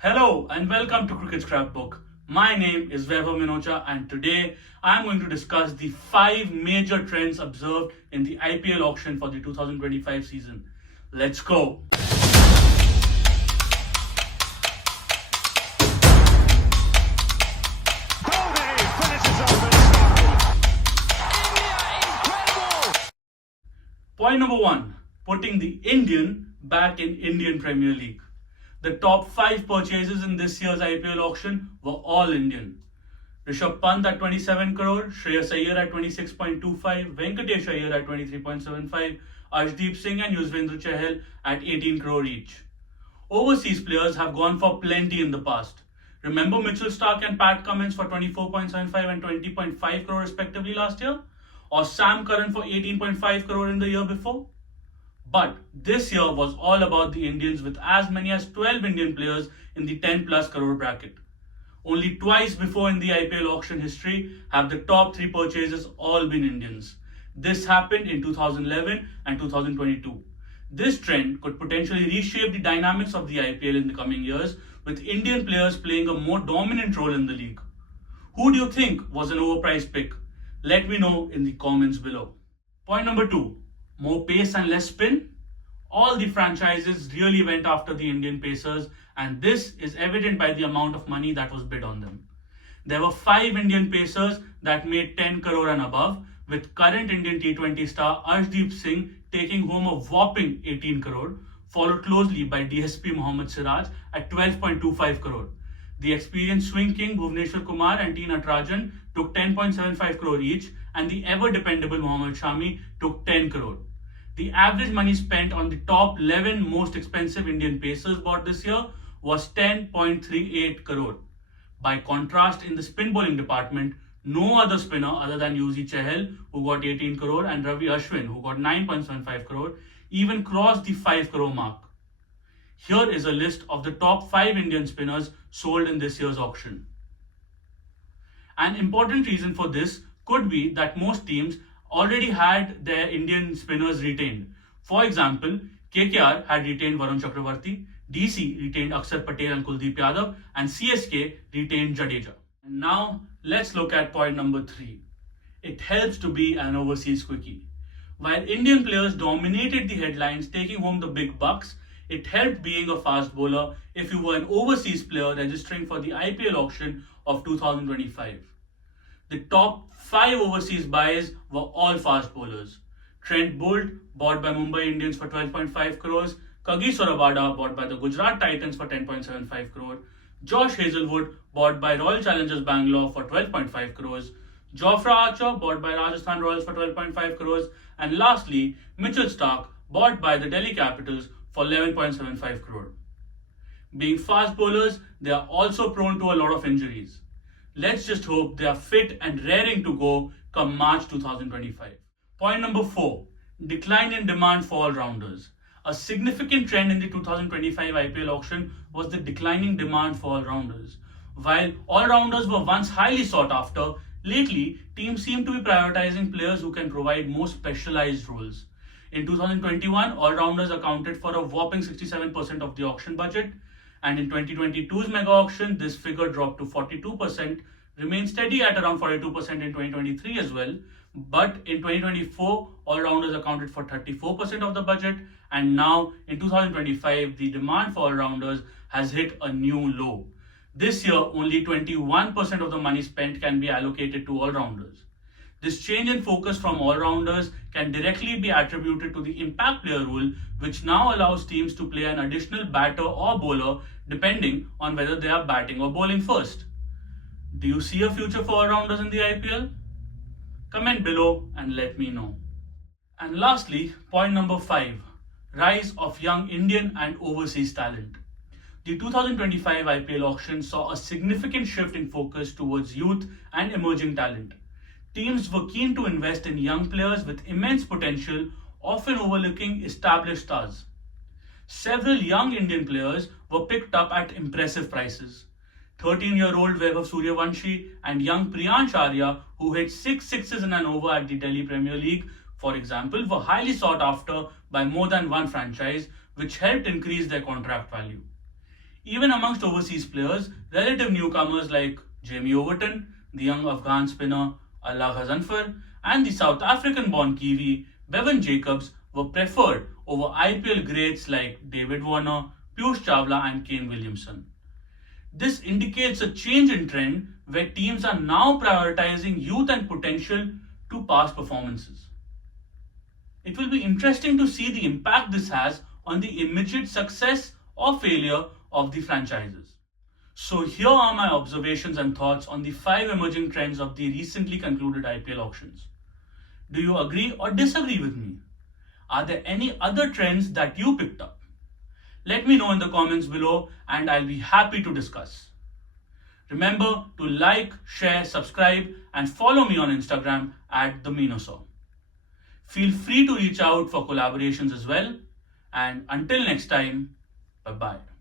Hello and welcome to Cricket Scrapbook. My name is Vaibhav Minocha and today I am going to discuss the 5 major trends observed in the IPL auction for the 2025 season. Let's go! Point number 1. Putting the Indian back in Indian Premier League. The top 5 purchases in this year's IPL auction were all Indian. Rishabh Pant at 27 crore, Shreyas Iyer at 26.25, Venkatesh Iyer at 23.75, Arshdeep Singh and Yuzvendra Chahal at 18 crore each. Overseas players have gone for plenty in the past. Remember Mitchell Starc and Pat Cummins for 24.75 and 20.5 crore respectively last year? Or Sam Curran for 18.5 crore in the year before? But this year was all about the Indians with as many as 12 Indian players in the 10 plus crore bracket. Only twice before in the IPL auction history have the top 3 purchases all been Indians. This happened in 2011 and 2022. This trend could potentially reshape the dynamics of the IPL in the coming years, with Indian players playing a more dominant role in the league. Who do you think was an overpriced pick? Let me know in the comments below. Point number 2. More pace and less spin? All the franchises really went after the Indian pacers, and this is evident by the amount of money that was bid on them. There were 5 Indian pacers that made 10 crore and above, with current Indian T20 star Arshdeep Singh taking home a whopping 18 crore, followed closely by DSP Mohammed Siraj at 12.25 crore. The experienced swing king Bhuvneshwar Kumar and T Natarajan took 10.75 crore each, and the ever dependable Mohammad Shami took 10 crore. The average money spent on the top 11 most expensive Indian pacers bought this year was 10.38 crore. By contrast, in the spin bowling department, no other spinner other than Yuzi Chahal, who got 18 crore, and Ravi Ashwin, who got 9.75 crore, even crossed the 5 crore mark. Here is a list of the top 5 Indian spinners sold in this year's auction. An important reason for this could be that most teams already had their Indian spinners retained. For example, KKR had retained Varun Chakravarti, DC retained Akshar Patel and Kuldeep Yadav, and CSK retained Jadeja. And now let's look at point number 3. It helps to be an overseas quickie. While Indian players dominated the headlines taking home the big bucks, it helped being a fast bowler if you were an overseas player registering for the IPL auction of 2025. The top 5 overseas buys were all fast bowlers. Trent Boult, bought by Mumbai Indians for 12.5 crores, Kagiso Rabada, bought by the Gujarat Titans for 10.75 crore, Josh Hazlewood, bought by Royal Challengers Bangalore for 12.5 crores, Jofra Archer, bought by Rajasthan Royals for 12.5 crores, and lastly, Mitchell Starc, bought by the Delhi Capitals for 11.75 crore. Being fast bowlers, they are also prone to a lot of injuries. Let's just hope they are fit and raring to go come March 2025. Point number 4. Decline in demand for all-rounders. A significant trend in the 2025 IPL auction was the declining demand for all-rounders. While all-rounders were once highly sought after, lately teams seem to be prioritizing players who can provide more specialized roles. In 2021, all-rounders accounted for a whopping 67% of the auction budget, and in 2022's mega auction, this figure dropped to 42%, remained steady at around 42% in 2023 as well, but in 2024, all-rounders accounted for 34% of the budget, and now in 2025, the demand for all-rounders has hit a new low. This year, only 21% of the money spent can be allocated to all-rounders. This change in focus from all-rounders can directly be attributed to the impact player rule, which now allows teams to play an additional batter or bowler depending on whether they are batting or bowling first. Do you see a future for all-rounders in the IPL? Comment below and let me know. And lastly, point number 5. Rise of young Indian and overseas talent. The 2025 IPL auction saw a significant shift in focus towards youth and emerging talent. Teams were keen to invest in young players with immense potential, often overlooking established stars. Several young Indian players were picked up at impressive prices. 13-year-old Vaibhav Suryavanshi and young Priyansh Arya, who hit 6 sixes in an over at the Delhi Premier League, for example, were highly sought after by more than one franchise, which helped increase their contract value. Even amongst overseas players, relative newcomers like Jamie Overton, the young Afghan spinner Allah Ghazanfar, and the South African-born Kiwi Bevan Jacobs were preferred over IPL greats like David Warner, Piyush Chawla, and Kane Williamson. This indicates a change in trend where teams are now prioritizing youth and potential to past performances. It will be interesting to see the impact this has on the immediate success or failure of the franchises. So here are my observations and thoughts on the 5 emerging trends of the recently concluded IPL auctions. Do you agree or disagree with me? Are there any other trends that you picked up? Let me know in the comments below and I'll be happy to discuss. Remember to like, share, subscribe and follow me on Instagram at the Minocha. Feel free to reach out for collaborations as well. And until next time, bye-bye.